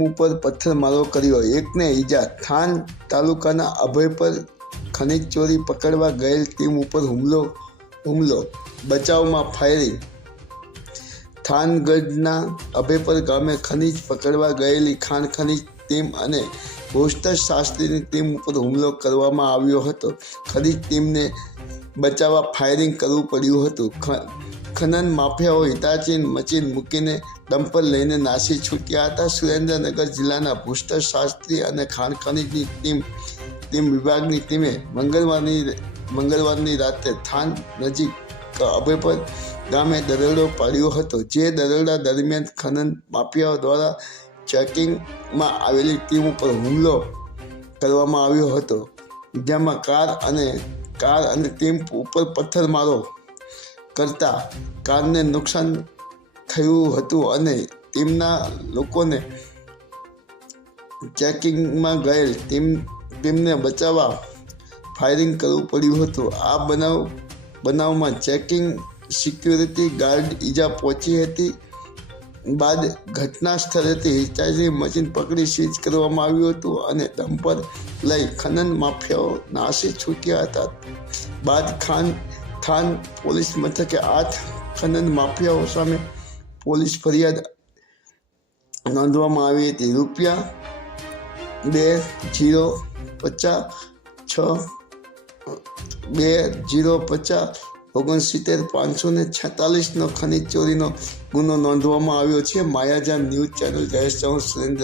ઉપર પથ્થરમારો કર્યો. એકને ઈજા. થાન તાલુકાના અભય પર ખનીજ ચોરી પકડવા ગયેલ ટીમ ઉપર હુમલો હુમલો. બચાવમાં ફાયરિંગ. થાનગઢના અભયપર ગામે ખનીજ પકડવા ગયેલી ખાણ ખનીજ ટીમ અને ભૂસ્તર શાસ્ત્રીની ટીમ ઉપર હુમલો કરવામાં આવ્યો હતો. ખનીજ ટીમને બચાવવા ફાયરિંગ કરવું પડ્યું હતું. ખનન, માફિયાઓ, હિતાચીન, મચીન મૂકીને ડમ્પર લઈને નાસી છૂટ્યા હતા. સુરેન્દ્રનગર જિલ્લાના ભૂસ્ટર શાસ્ત્રી અને ખાણ ખનીજની ટીમ ટીમ વિભાગની ટીમે મંગળવારની મંગળવારની રાત્રે થાન નજીક અભયપર ગામે દરોડો પાડ્યો હતો, જે દરોડા દરમિયાન ખનન માફિયાઓ દ્વારા ચેકિંગમાં આવેલી ટીમ ઉપર હુમલો કરવામાં આવ્યો હતો. જેમાં કાર અને કાર અને ટીમ ઉપર પથ્થરમારો કરતા કારને નુકસાન થયું હતું અને ટીમના લોકોને ચેકિંગમાં ગયેલ ટીમ, ટીમને બચાવવા ફાયરિંગ કરવું પડ્યું હતું. આ બનાવ, બનાવમાં ચેકિંગ સિક્યુરિટી ગાર્ડ ઈજા પહોંચી હતી. બાદ ઘટના સ્થળેથી હિચાચી મશીન પકડી સીઝ કરવામાં આવ્યું હતું અને ડમ્પર લઈ ખનન માફિયાઓ નાસી છૂટ્યા હતા. બાદ ખાન થાન પોલીસ મથકે આઠ ખનન માફિયાઓ સામે પોલીસ ફરિયાદ નોંધવામાં આવી હતી. રૂપિયા બે જીરો પચાસ છ, બે જીરો પચાસ, ઓગણસિત્તેર, પાંચસો ને છેતાલીસનો ખનીજ ચોરીનો ગુનો નોંધવામાં આવ્યો છે. Mayajam news channel Jayesh Chauhan Surendra